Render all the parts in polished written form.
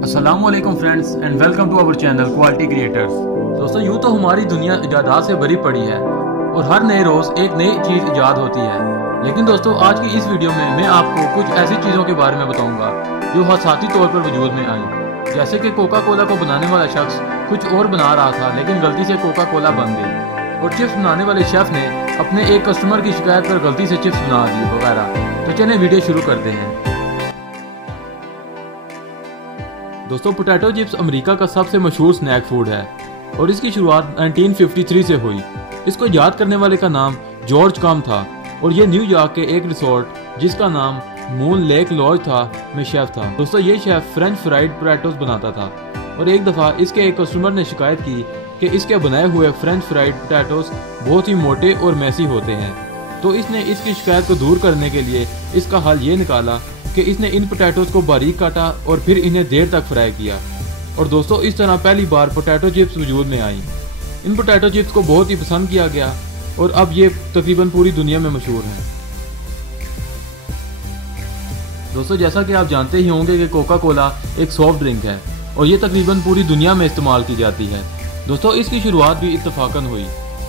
अस्सलामुअलैकुम friends and welcome to our channel quality creators. दोस्तों यूँ तो हमारी दुनिया इजादात से भरी पड़ी है और हर नए रोज़ एक नई चीज़ इजाद होती है। लेकिन दोस्तों आज की इस वीडियो में मैं आपको कुछ ऐसी चीज़ों के बारे में बताऊंगा जो हादसाती तौर पर वजूद में आई। जैसे कि कोका कोला को बनाने वाला शख्स कुछ और बना रहा था लेकिन गलती से कोका कोला बन गई, और चिप्स बनाने वाले शेफ ने अपने एक कस्टमर की शिकायत पर गलती से चिप्स बना दी वगैरह। तो चलिए वीडियो शुरू करते हैं। दोस्तों पोटैटो चिप्स अमेरिका का सबसे मशहूर स्नैक फूड है और इसकी शुरुआत 1953 से हुई। इसको याद करने वाले का नाम जॉर्ज कम था और ये न्यूयॉर्क के एक रिसोर्ट जिसका नाम मून लेक लॉज था में शेफ था। दोस्तों ये शेफ फ्रेंच फ्राइड पोटैटोस बनाता था और एक दफ़ा इसके एक कस्टमर ने शिकायत की कि इसके बनाए हुए फ्रेंच फ्राइड पोटैटोस बहुत ही मोटे और मैसी होते हैं। तो इसने इसकी शिकायत को दूर करने के लिए इसका हल ये निकाला कि इसने इन पोटैटोस को बारीक काटा और फिर इन्हें देर तक फ्राई किया। और दोस्तों इस तरह पहली बार पोटैटो चिप्स वजूद में आई। इन पोटैटो चिप्स को बहुत ही पसंद किया गया और अब ये तकरीबन पूरी दुनिया में मशहूर हैं। दोस्तों जैसा कि आप जानते ही होंगे कि कोका कोला एक सॉफ्ट ड्रिंक है और ये तकरीबन पूरी दुनिया में इस्तेमाल की जाती है। दोस्तों इसकी शुरुआत भी इत्तफाकन हुई।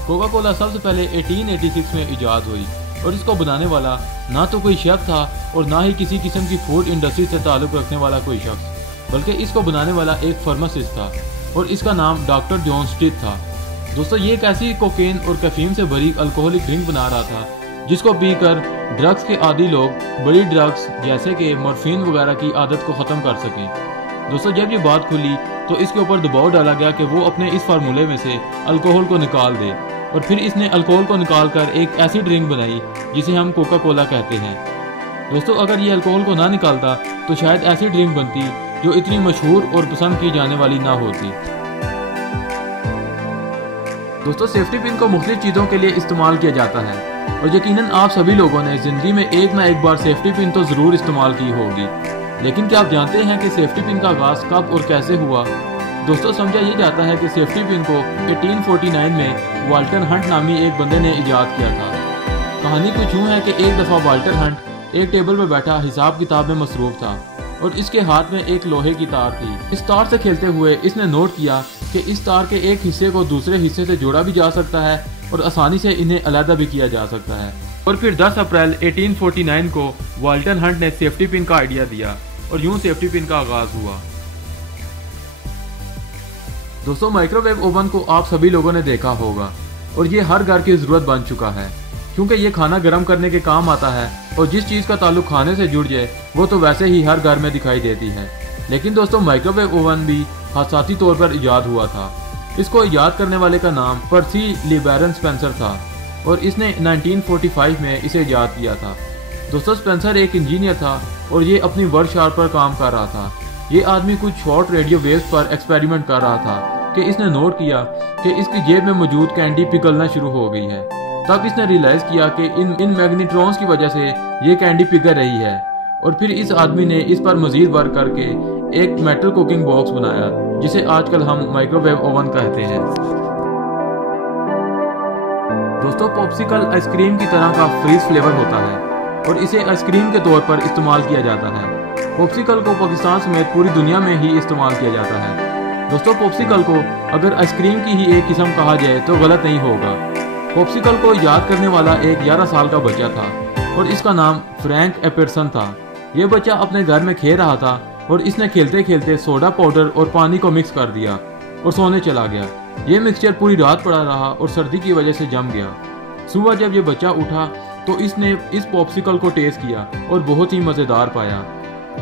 कोका कोला सबसे पहले 1886 में इजाद हुई और इसको बनाने वाला ना तो कोई शेफ था और ना ही किसी किस्म की फूड इंडस्ट्री से ताल्लुक़ रखने वाला कोई शख्स, बल्कि इसको बनाने वाला एक फार्मासिस्ट था और इसका नाम डॉक्टर जॉन स्टिथ था। दोस्तों ये एक ऐसी कोकेन और कैफीन से भरी अल्कोहलिक ड्रिंक बना रहा था जिसको पीकर ड्रग्स के आदी लोग बड़ी ड्रग्स जैसे कि मॉर्फिन वगैरह की आदत को ख़त्म कर सकें। दोस्तों जब ये बात खुली तो इसके ऊपर दबाव डाला गया कि वो अपने इस फार्मूले में से अल्कोहल को निकाल दे और फिर इसने अल्कोहल को निकालकर एक ऐसी ड्रिंक बनाई जिसे हम कोका कोला कहते हैं। दोस्तों अगर ये अल्कोहल को ना निकालता तो शायद ऐसी ड्रिंक बनती जो इतनी मशहूर और पसंद की जाने वाली ना होती। दोस्तों सेफ्टी पिन को मुख्तलिफ चीज़ों के लिए इस्तेमाल किया जाता है और यकीनन आप सभी लोगों ने ज़िंदगी में एक ना एक बार सेफ्टी पिन तो ज़रूर इस्तेमाल की होगी। लेकिन क्या आप जानते हैं कि सेफ्टी पिन का आगाज़ कब और कैसे हुआ? दोस्तों समझा ये जाता है कि सेफ्टी पिन को 1849 में वाल्टर हंट नामी एक बंदे ने इजाद किया था। कहानी कुछ यूँ है कि एक दफ़ा वाल्टर हंट एक टेबल पर बैठा हिसाब किताब में मसरूफ था और इसके हाथ में एक लोहे की तार थी। इस तार से खेलते हुए इसने नोट किया कि इस तार के एक हिस्से को दूसरे हिस्से से जोड़ा भी जा सकता है और आसानी से इन्हें अलहदा भी किया जा सकता है। और फिर 10 अप्रैल 1849 को वाल्टर हंट ने सेफ्टी पिन का आइडिया दिया और यूँ सेफ्टी पिन का आगाज़ हुआ। दोस्तों माइक्रोवेव ओवन को आप सभी लोगों ने देखा होगा और ये हर घर की ज़रूरत बन चुका है क्योंकि ये खाना गर्म करने के काम आता है और जिस चीज़ का ताल्लुक खाने से जुड़ जाए वो तो वैसे ही हर घर में दिखाई देती है। लेकिन दोस्तों माइक्रोवेव ओवन भी हादसाती तौर पर इजाद हुआ था। इसको इजाद करने वाले का नाम पर्सी लिबेरन स्पेंसर था और इसने 1945 में इसे इजाद किया था। दोस्तों स्पेंसर एक इंजीनियर था और ये अपनी वर्कशॉप पर काम कर रहा था। ये आदमी कुछ शॉर्ट रेडियो वेव्स पर एक्सपेरिमेंट कर रहा था कि इसने नोट किया कि इसकी जेब में मौजूद कैंडी पिघलना शुरू हो गई है। तब इसने रियलाइज किया कि इन मैग्नेट्रॉन्स की वजह से ये कैंडी पिघल रही है और फिर इस आदमी ने इस पर मजीद वर्क करके एक मेटल कुकिंग बॉक्स बनाया जिसे आजकल हम माइक्रोवेव ओवन कहते हैं। दोस्तों पॉप्सिकल आइसक्रीम की तरह का फ्रीज फ्लेवर होता है और इसे आइसक्रीम के तौर पर इस्तेमाल किया जाता है। पॉप्सिकल को पाकिस्तान समेत पूरी दुनिया में ही इस्तेमाल किया जाता है। दोस्तों पॉप्सिकल को अगर आइसक्रीम की ही एक किस्म कहा जाए तो गलत नहीं होगा। पॉप्सिकल को याद करने वाला एक 11 साल का बच्चा था और इसका नाम फ्रैंक एपरसन था। यह बच्चा अपने घर में खेल रहा था और इसने खेलते खेलते सोडा पाउडर और पानी को मिक्स कर दिया और सोने चला गया। यह मिक्सचर पूरी रात पड़ा रहा और सर्दी की वजह से जम गया। सुबह जब यह बच्चा उठा तो इसने इस पॉप्सिकल को टेस्ट किया और बहुत ही मज़ेदार पाया।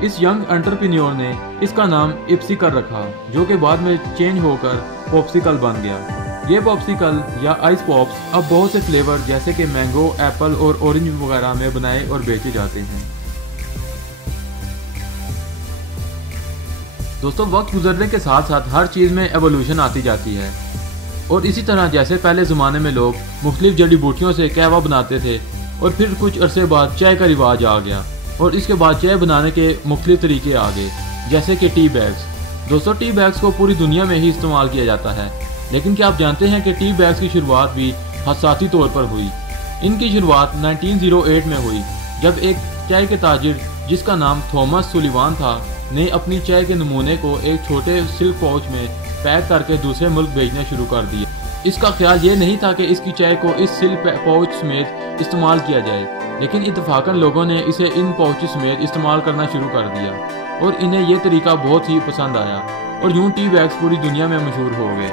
इस यंग एंटरप्रेन्योर ने इसका नाम इप्सी कर रखा जो कि बाद में चेंज होकर पॉप्सिकल बन गया। ये पॉप्सिकल या आइस पॉप्स अब बहुत से फ्लेवर जैसे कि मैंगो, एप्पल और ऑरेंज वगैरह में बनाए और बेचे जाते हैं। दोस्तों वक्त गुजरने के साथ साथ हर चीज़ में एवोल्यूशन आती जाती है और इसी तरह जैसे पहले ज़माने में लोग मुख्तलिफ जड़ी बूटियों से कहवा बनाते थे और फिर कुछ अरसे बाद चाय का रिवाज आ गया और इसके बाद चाय बनाने के मुख्तलिफ तरीके आ गए जैसे कि टी बैग्स। दोस्तों टी बैग्स को पूरी दुनिया में ही इस्तेमाल किया जाता है लेकिन क्या आप जानते हैं कि टी बैग्स की शुरुआत भी हादसाती तौर पर हुई। इनकी शुरुआत 1908 में हुई जब एक चाय के ताजिर जिसका नाम थॉमस सुलिवान था ने अपनी चाय के नमूने को एक छोटे सिल्क पाउच में पैक करके दूसरे मुल्क भेजना शुरू कर दिया। इसका ख्याल ये नहीं था कि इसकी चाय को इस सिल्क पाउच समेत इस्तेमाल किया जाए, लेकिन इत्तेफाकन लोगों ने इसे इन पाउच समेत इस्तेमाल करना शुरू कर दिया और इन्हें यह तरीका बहुत ही पसंद आया और यूं टी बैग्स पूरी दुनिया में मशहूर हो गए।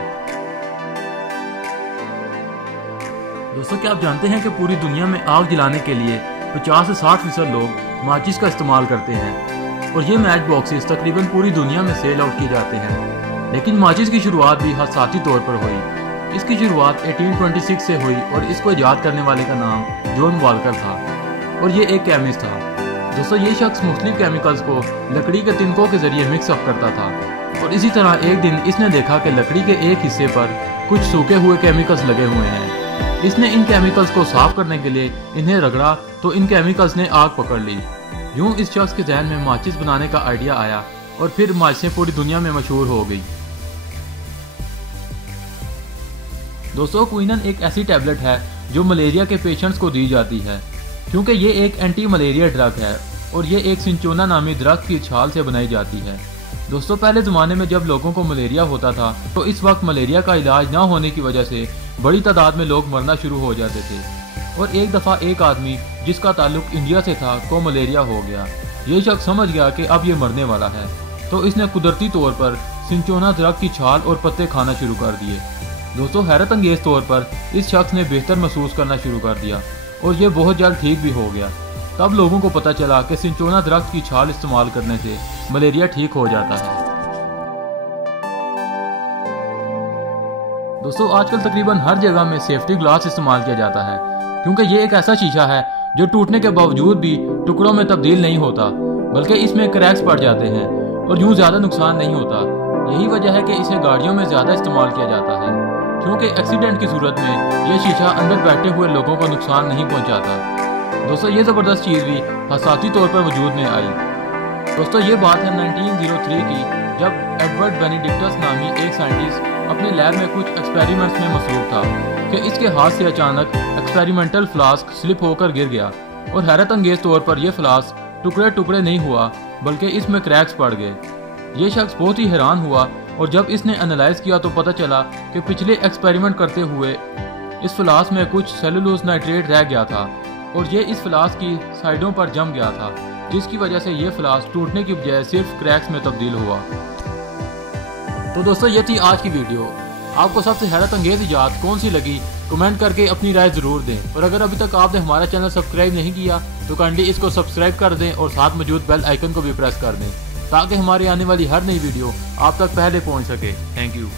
दोस्तों, क्या आप जानते हैं कि पूरी दुनिया में आग जलाने के लिए 50 से 60% लोग माचिस का इस्तेमाल करते हैं और ये मैच बॉक्सेस तकरीबन पूरी दुनिया में सेल आउट किए जाते हैं। लेकिन माचिस की शुरुआत भी हादसाती तौर पर हुई। इसकी शुरुआत 1826 से हुई और इसको इजाद करने वाले का नाम जॉन वॉल्कर था और ये एक केमिस्ट था। दोस्तों, ये शख्स मुख्तलिफ केमिकल्स को लकड़ी के तिनकों के जरिए मिक्स अप करता था और इसी तरह एक दिन इसने देखा कि लकड़ी के एक हिस्से पर कुछ सूखे हुए केमिकल्स लगे हुए हैं। इसने इन केमिकल्स को साफ करने के लिए इन्हें रगड़ा तो इन केमिकल्स ने आग पकड़ ली। यूं इस शख्स के जहन में माचिस बनाने का आइडिया आया और फिर माचिसें पूरी दुनिया में मशहूर हो गई। दोस्तों, क्विनन एक ऐसी टैबलेट है जो मलेरिया के पेशेंट्स को दी जाती है क्योंकि ये एक एंटी मलेरिया ड्रग है और ये एक सिंचोना नामी दरख्त की छाल से बनाई जाती है। दोस्तों, पहले ज़माने में जब लोगों को मलेरिया होता था तो इस वक्त मलेरिया का इलाज ना होने की वजह से बड़ी तादाद में लोग मरना शुरू हो जाते थे और एक दफ़ा एक आदमी जिसका ताल्लुक इंडिया से था को मलेरिया हो गया। ये शख्स समझ गया कि अब ये मरने वाला है तो इसने कुदरती तौर पर सिंचोना दरख्त की छाल और पत्ते खाना शुरू कर दिए। दोस्तों, हैरत अंगेज तौर पर इस शख्स ने बेहतर महसूस करना शुरू कर दिया और ये बहुत जल्द ठीक भी हो गया। तब लोगों को पता चला कि सिंचोना दरख्त की छाल इस्तेमाल करने से मलेरिया ठीक हो जाता है। दोस्तों, आजकल तकरीबन हर जगह में सेफ्टी ग्लास इस्तेमाल किया जाता है क्योंकि ये एक ऐसा शीशा है जो टूटने के बावजूद भी टुकड़ों में तब्दील नहीं होता, बल्कि इसमें क्रैक्स पड़ जाते हैं और यूं ज्यादा नुकसान नहीं होता। यही वजह है कि इसे गाड़ियों में ज्यादा इस्तेमाल किया जाता है क्योंकि एक्सीडेंट की सूरत में यह शीशा अंदर बैठे हुए लोगों को नुकसान नहीं पहुंचाता। दोस्तों, ये ज़बरदस्त चीज़ भी हादसाती तौर पर वजूद में आई। दोस्तों, ये बात है 1903 की, जब एडवर्ड बेनेडिक्टस नामी एक साइंटिस्ट अपने लैब में कुछ एक्सपेरिमेंट्स में मसरूफ था कि इसके हाथ से अचानक एक्सपेरिमेंटल फ्लास्क स्लिप होकर गिर गया और हैरत अंगेज तौर पर यह फ्लास्क टुकड़े टुकड़े नहीं हुआ बल्कि इसमें क्रैक्स पड़ गए। ये शख्स बहुत ही हैरान हुआ और जब इसने एनालाइज किया तो पता चला कि पिछले एक्सपेरिमेंट करते हुए इस फ्लास्क में कुछ सेलुलोज नाइट्रेट रह गया था और ये इस फ्लास्क की साइडों पर जम गया था, जिसकी वजह से ये फ्लास्क टूटने की बजाय सिर्फ क्रैक्स में तब्दील हुआ। तो दोस्तों, ये थी आज की वीडियो। आपको सबसे हैरत अंगेज इजाद कौन सी लगी कमेंट करके अपनी राय जरूर दें और अगर अभी तक आपने हमारा चैनल सब्सक्राइब नहीं किया तो काइंडली इसको सब्सक्राइब कर दें और साथ मौजूद बेल आइकन को भी प्रेस कर दें ताकि हमारी आने वाली हर नई वीडियो आप तक पहले पहुंच सके। Thank you.